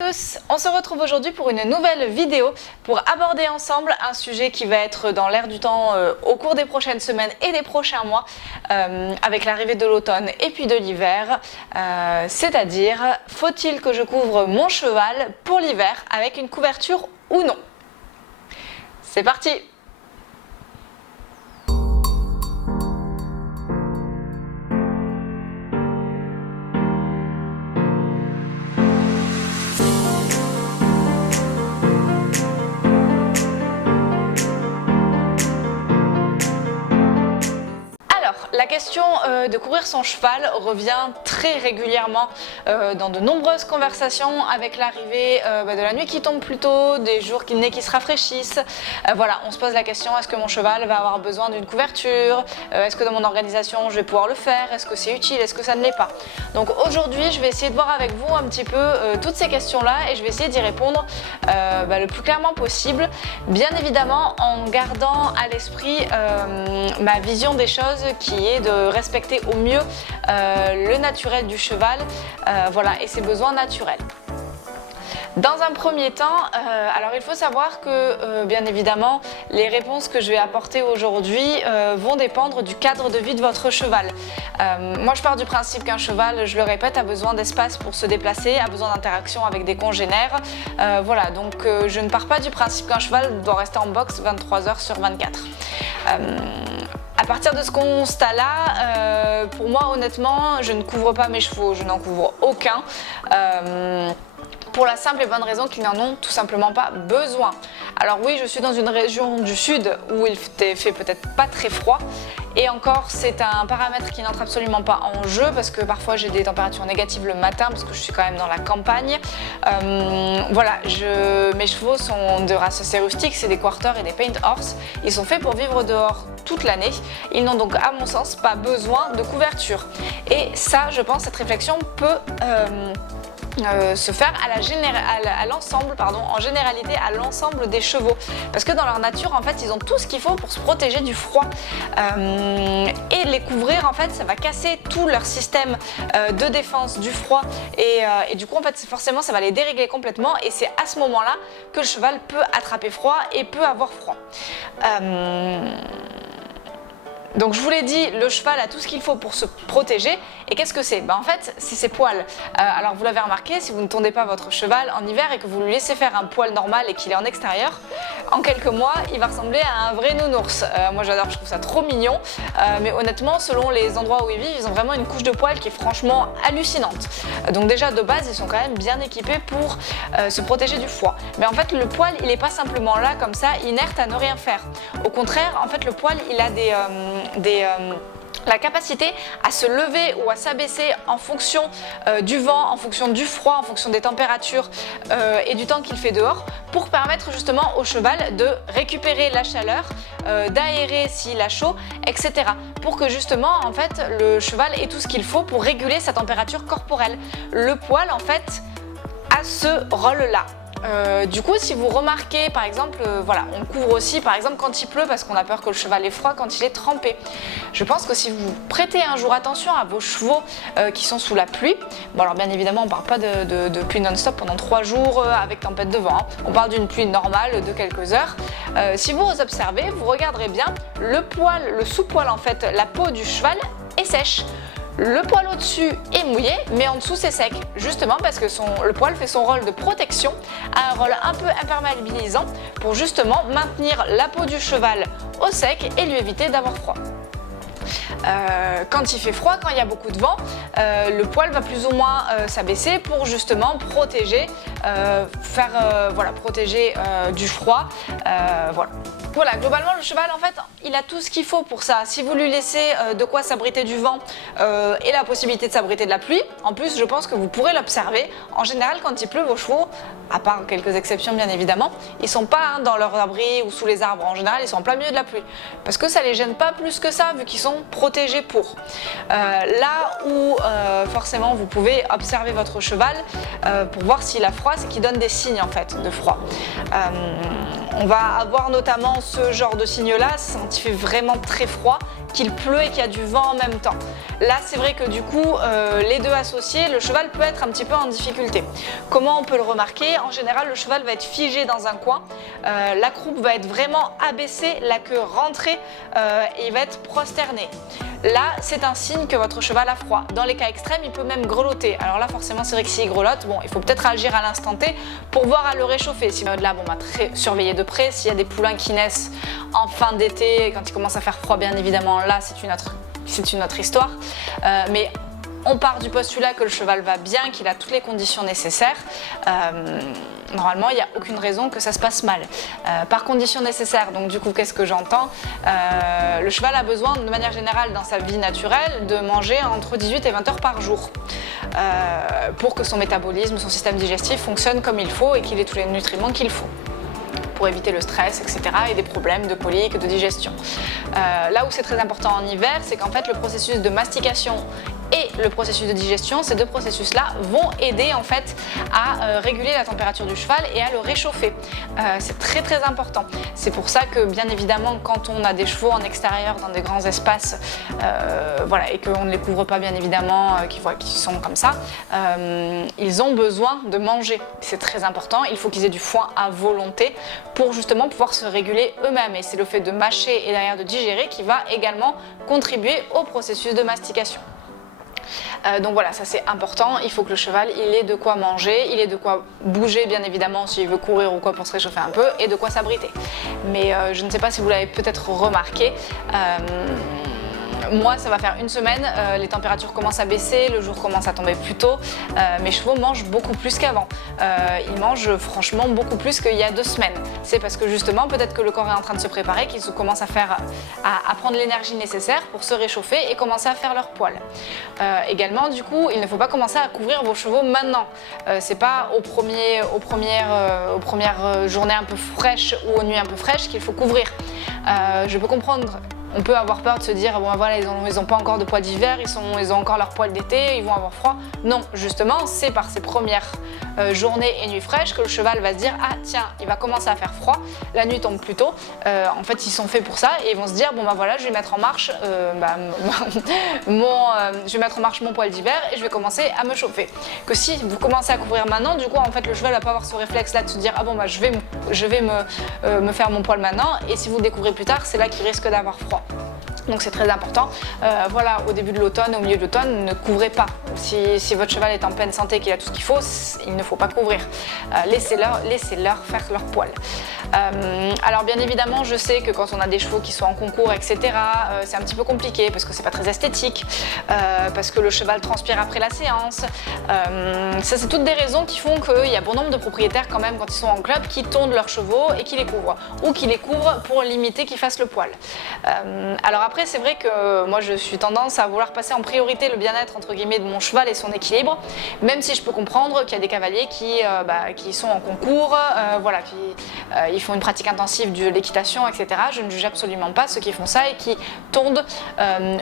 Tous, on se retrouve aujourd'hui pour une nouvelle vidéo pour aborder ensemble un sujet qui va être dans l'air du temps au cours des prochaines semaines et des prochains mois avec l'arrivée de l'automne et puis de l'hiver, c'est-à-dire faut-il que je couvre mon cheval pour l'hiver avec une couverture ou non? C'est parti! La question de couvrir son cheval revient très régulièrement dans de nombreuses conversations avec l'arrivée de la nuit qui tombe plus tôt, des jours qui se rafraîchissent. Voilà, on se pose la question, est-ce que mon cheval va avoir besoin d'une couverture? Est-ce que dans mon organisation je vais pouvoir le faire? Est-ce que c'est utile? Est-ce que ça ne l'est pas? Donc aujourd'hui je vais essayer de voir avec vous un petit peu toutes ces questions-là et je vais essayer d'y répondre le plus clairement possible, bien évidemment en gardant à l'esprit ma vision des choses qui est de respecter au mieux le naturel du cheval et ses besoins naturels. Dans un premier temps, alors il faut savoir que bien évidemment les réponses que je vais apporter aujourd'hui vont dépendre du cadre de vie de votre cheval. Moi je pars du principe qu'un cheval, je le répète, a besoin d'espace pour se déplacer, a besoin d'interaction avec des congénères. Donc je ne pars pas du principe qu'un cheval doit rester en boxe 23 heures sur 24. À partir de ce constat-là, pour moi honnêtement, je ne couvre pas mes chevaux, je n'en couvre aucun. Pour la simple et bonne raison qu'ils n'en ont tout simplement pas besoin. Alors oui, je suis dans une région du sud où il fait peut-être pas très froid. Et encore, c'est un paramètre qui n'entre absolument pas en jeu parce que parfois j'ai des températures négatives le matin parce que je suis quand même dans la campagne. Mes chevaux sont de race assez rustique, c'est des quarters et des paint horse. Ils sont faits pour vivre dehors toute l'année. Ils n'ont donc à mon sens pas besoin de couverture. Et ça, je pense, cette réflexion peut se faire en généralité à l'ensemble des chevaux parce que dans leur nature en fait ils ont tout ce qu'il faut pour se protéger du froid et les couvrir en fait ça va casser tout leur système de défense du froid et du coup en fait forcément ça va les dérégler complètement et c'est à ce moment là que le cheval peut attraper froid et peut avoir froid. Donc je vous l'ai dit, le cheval a tout ce qu'il faut pour se protéger. Et qu'est-ce que c'est? En fait, c'est ses poils. Alors vous l'avez remarqué, si vous ne tondez pas votre cheval en hiver et que vous lui laissez faire un poil normal et qu'il est en extérieur, en quelques mois, il va ressembler à un vrai nounours. Moi j'adore, je trouve ça trop mignon. Mais honnêtement, selon les endroits où ils vivent, ils ont vraiment une couche de poils qui est franchement hallucinante. Donc déjà de base, ils sont quand même bien équipés pour se protéger du froid. Mais en fait, le poil, il n'est pas simplement là comme ça, inerte à ne rien faire. Au contraire, en fait, le poil, il a la capacité à se lever ou à s'abaisser en fonction du vent, en fonction du froid, en fonction des températures et du temps qu'il fait dehors pour permettre justement au cheval de récupérer la chaleur, d'aérer s'il a chaud, etc. Pour que justement en fait le cheval ait tout ce qu'il faut pour réguler sa température corporelle. Le poil en fait a ce rôle-là. Du coup, si vous remarquez, par exemple, on couvre aussi, par exemple, quand il pleut, parce qu'on a peur que le cheval ait froid quand il est trempé. Je pense que si vous prêtez un jour attention à vos chevaux qui sont sous la pluie, bon alors bien évidemment, on ne parle pas de pluie non-stop pendant 3 jours avec tempête de vent, hein. On parle d'une pluie normale de quelques heures. Si vous observez, vous regarderez bien, le sous-poil en fait, la peau du cheval est sèche. Le poil au-dessus est mouillé, mais en dessous c'est sec, justement parce que le poil fait son rôle de protection, a un rôle un peu imperméabilisant pour justement maintenir la peau du cheval au sec et lui éviter d'avoir froid. Quand il fait froid, quand il y a beaucoup de vent, le poil va plus ou moins s'abaisser pour justement protéger, protéger du froid. Voilà, globalement le cheval en fait il a tout ce qu'il faut pour ça. Si vous lui laissez de quoi s'abriter du vent et la possibilité de s'abriter de la pluie, en plus je pense que vous pourrez l'observer. En général quand il pleut, vos chevaux, à part quelques exceptions bien évidemment, ils sont pas dans leur abri ou sous les arbres. En général ils sont en plein milieu de la pluie parce que ça les gêne pas plus que ça vu qu'ils sont protégés pour. Là où forcément vous pouvez observer votre cheval pour voir s'il a froid, c'est qu'il donne des signes en fait de froid. On va avoir notamment ce genre de signe-là, c'est quand il fait vraiment très froid, qu'il pleut et qu'il y a du vent en même temps. Là, c'est vrai que du coup, les deux associés, le cheval peut être un petit peu en difficulté. Comment on peut le remarquer? En général, le cheval va être figé dans un coin, la croupe va être vraiment abaissée, la queue rentrée et il va être prosterné. Là, c'est un signe que votre cheval a froid. Dans les cas extrêmes, il peut même grelotter. Alors là, forcément, c'est vrai que s'il grelotte, bon, il faut peut-être agir à l'instant T pour voir à le réchauffer. Si là, bon, surveiller de près. S'il y a des poulains qui naissent en fin d'été, quand il commence à faire froid, bien évidemment, là, c'est une autre histoire. Mais on part du postulat que le cheval va bien, qu'il a toutes les conditions nécessaires. Normalement, il n'y a aucune raison que ça se passe mal. Par conditions nécessaires, donc du coup, qu'est-ce que j'entends? Le cheval a besoin, de manière générale, dans sa vie naturelle, de manger entre 18 et 20 heures par jour pour que son métabolisme, son système digestif fonctionne comme il faut et qu'il ait tous les nutriments qu'il faut, pour éviter le stress, etc. et des problèmes de colique, de digestion. Là où c'est très important en hiver, c'est qu'en fait le processus de mastication et le processus de digestion, ces deux processus-là vont aider en fait à réguler la température du cheval et à le réchauffer. C'est très très important. C'est pour ça que bien évidemment quand on a des chevaux en extérieur dans des grands espaces voilà, et qu'on ne les couvre pas bien évidemment, qui sont comme ça, ils ont besoin de manger. C'est très important. Il faut qu'ils aient du foin à volonté pour justement pouvoir se réguler eux-mêmes. Et c'est le fait de mâcher et derrière de digérer qui va également contribuer au processus de mastication. Donc voilà, ça c'est important, il faut que le cheval il ait de quoi manger, il ait de quoi bouger bien évidemment s'il veut courir ou quoi pour se réchauffer un peu et de quoi s'abriter. Mais je ne sais pas si vous l'avez peut-être remarqué, moi ça va faire une semaine, les températures commencent à baisser, le jour commence à tomber plus tôt, mes chevaux mangent beaucoup plus qu'avant, ils mangent franchement beaucoup plus qu'il y a 2 semaines. C'est parce que justement peut-être que le corps est en train de se préparer, qu'ils commencent à prendre l'énergie nécessaire pour se réchauffer et commencer à faire leur poil. Également du coup il ne faut pas commencer à couvrir vos chevaux maintenant, c'est pas aux premières journées un peu fraîches ou aux nuits un peu fraîches qu'il faut couvrir. Je peux comprendre. On peut avoir peur de se dire, bon voilà, ils ont pas encore de poils d'hiver, ils ont encore leur poil d'été, ils vont avoir froid. Non, justement, c'est par ces premières journées et nuits fraîches que le cheval va se dire, ah tiens, il va commencer à faire froid, la nuit tombe plus tôt. En fait, ils sont faits pour ça et ils vont se dire, bon bah voilà, je vais mettre en marche je vais mettre en marche mon poil d'hiver et je vais commencer à me chauffer. Que si vous commencez à couvrir maintenant, du coup, en fait, le cheval va pas avoir ce réflexe-là de se dire, ah bon bah je vais me faire mon poil maintenant, et si vous le découvrez plus tard, c'est là qu'il risque d'avoir froid. Donc c'est très important. Voilà, au début de l'automne, au milieu de l'automne, ne couvrez pas. Si votre cheval est en pleine santé, qu'il a tout ce qu'il faut, il ne faut pas couvrir. Laissez-leur faire leur poil. Alors bien évidemment, je sais que quand on a des chevaux qui sont en concours, etc., c'est un petit peu compliqué parce que c'est pas très esthétique, parce que le cheval transpire après la séance. Ça, c'est toutes des raisons qui font qu'il y a bon nombre de propriétaires quand même, quand ils sont en club, qui tondent leurs chevaux et qui les couvrent, ou qui les couvrent pour limiter qu'ils fassent le poil. Alors après, c'est vrai que moi je suis tendance à vouloir passer en priorité le bien-être entre guillemets de mon cheval et son équilibre, même si je peux comprendre qu'il y a des cavaliers qui sont en concours, voilà, ils font une pratique intensive de l'équitation, etc. Je ne juge absolument pas ceux qui font ça et qui tondent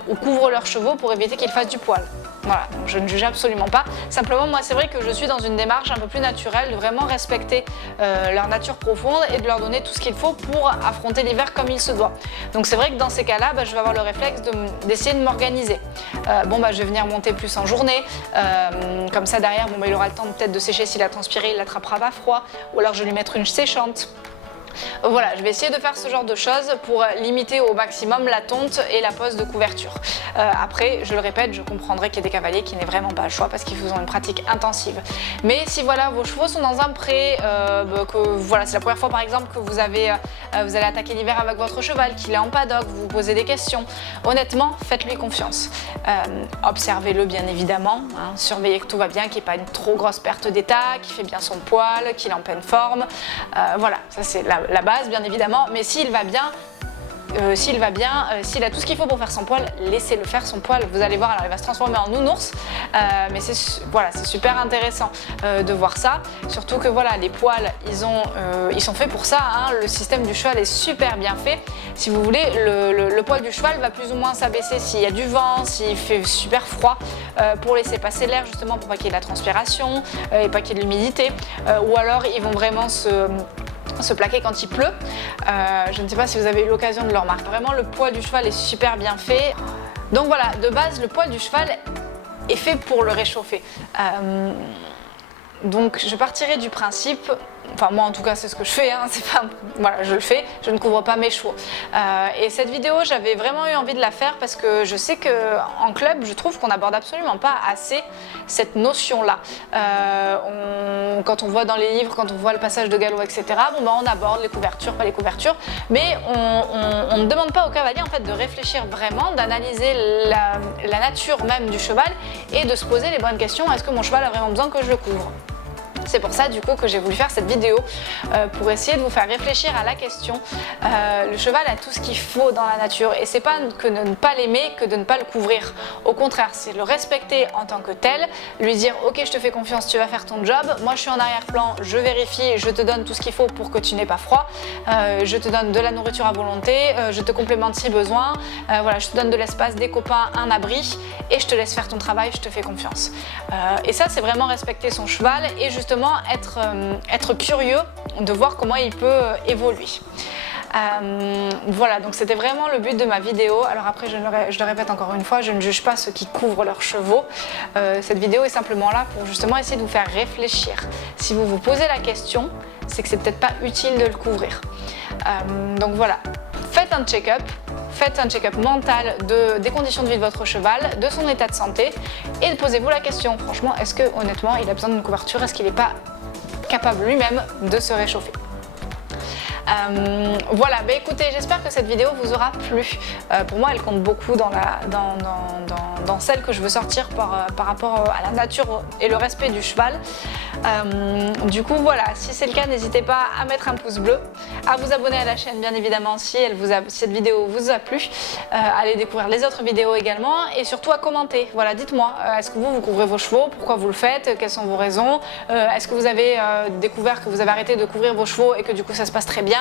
ou couvrent leurs chevaux pour éviter qu'ils fassent du poil. Voilà, donc je ne juge absolument pas. Simplement, moi, c'est vrai que je suis dans une démarche un peu plus naturelle, de vraiment respecter leur nature profonde et de leur donner tout ce qu'il faut pour affronter l'hiver comme il se doit. Donc c'est vrai que dans ces cas-là, je vais avoir le réflexe d'essayer de m'organiser. Je vais venir monter plus en journée, comme ça derrière, il aura le temps peut-être de sécher s'il a transpiré, il l'attrapera pas froid, ou alors je vais lui mettre une séchante. Voilà, je vais essayer de faire ce genre de choses pour limiter au maximum la tonte et la pose de couverture. Après, je le répète, je comprendrai qu'il y a des cavaliers qui n'aient vraiment pas le choix parce qu'ils font une pratique intensive. Mais si voilà, vos chevaux sont dans un pré, c'est la première fois par exemple que vous allez attaquer l'hiver avec votre cheval, qu'il est en paddock, vous vous posez des questions, honnêtement, faites-lui confiance. Observez-le bien évidemment, surveillez que tout va bien, qu'il n'y ait pas une trop grosse perte d'état, qu'il fait bien son poil, qu'il est en pleine forme. Voilà, ça c'est la base bien évidemment, mais s'il va bien, s'il a tout ce qu'il faut pour faire son poil, laissez-le faire son poil. Vous allez voir, alors il va se transformer en nounours, mais c'est super intéressant de voir ça. Surtout que voilà, les poils, ils sont faits pour ça. Le système du cheval est super bien fait. Si vous voulez, le poil du cheval va plus ou moins s'abaisser s'il y a du vent, s'il fait super froid, pour laisser passer l'air justement pour pas qu'il y ait de la transpiration et pas qu'il y ait de l'humidité. Ou alors ils vont vraiment se plaquer quand il pleut. Je ne sais pas si vous avez eu l'occasion de le remarquer. Vraiment, le poil du cheval est super bien fait. Donc voilà, de base, le poil du cheval est fait pour le réchauffer. Donc je partirai du principe, enfin moi en tout cas c'est ce que je fais, hein, c'est pas, voilà, je le fais, je ne couvre pas mes chevaux. Et cette vidéo j'avais vraiment eu envie de la faire parce que je sais qu'en club je trouve qu'on n'aborde absolument pas assez cette notion-là. Quand on voit dans les livres, quand on voit le passage de galop, etc., bon, ben, on aborde les couvertures, pas les couvertures, mais on ne demande pas au cavalier en fait, de réfléchir vraiment, d'analyser la nature même du cheval et de se poser les bonnes questions. Est-ce que mon cheval a vraiment besoin que je le couvre ? C'est pour ça du coup que j'ai voulu faire cette vidéo pour essayer de vous faire réfléchir à la question. Le cheval a tout ce qu'il faut dans la nature et c'est pas que de ne pas l'aimer que de ne pas le couvrir. Au contraire, c'est le respecter en tant que tel, lui dire ok je te fais confiance, tu vas faire ton job, moi je suis en arrière-plan, je vérifie, je te donne tout ce qu'il faut pour que tu n'aies pas froid, je te donne de la nourriture à volonté, je te complémente si besoin, voilà, je te donne de l'espace, des copains, un abri et je te laisse faire ton travail, je te fais confiance. Et ça c'est vraiment respecter son cheval et justement être curieux de voir comment il peut évoluer. Voilà, donc c'était vraiment le but de ma vidéo. Alors après, je le répète encore une fois, je ne juge pas ceux qui couvrent leurs chevaux. Cette vidéo est simplement là pour justement essayer de vous faire réfléchir. Si vous vous posez la question, c'est que c'est peut-être pas utile de le couvrir. Donc voilà, faites un check-up. Faites un check-up mental des conditions de vie de votre cheval, de son état de santé et posez-vous la question, franchement, est-ce que honnêtement il a besoin d'une couverture, est-ce qu'il n'est pas capable lui-même de se réchauffer? Voilà, bah écoutez, j'espère que cette vidéo vous aura plu. Pour moi, elle compte beaucoup dans celle que je veux sortir par rapport à la nature et le respect du cheval. Du coup, voilà, si c'est le cas, n'hésitez pas à mettre un pouce bleu, à vous abonner à la chaîne, bien évidemment, si cette vidéo vous a plu. Allez découvrir les autres vidéos également et surtout à commenter. Voilà, dites-moi, est-ce que vous couvrez vos chevaux? Pourquoi vous le faites? Quelles sont vos raisons? Est-ce que vous avez découvert que vous avez arrêté de couvrir vos chevaux et que du coup ça se passe très bien?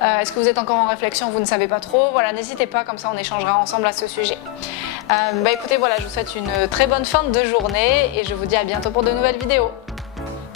Est-ce que vous êtes encore en réflexion, vous ne savez pas trop? Voilà, n'hésitez pas, comme ça on échangera ensemble à ce sujet. Bah écoutez, voilà, je vous souhaite une très bonne fin de journée et je vous dis à bientôt pour de nouvelles vidéos.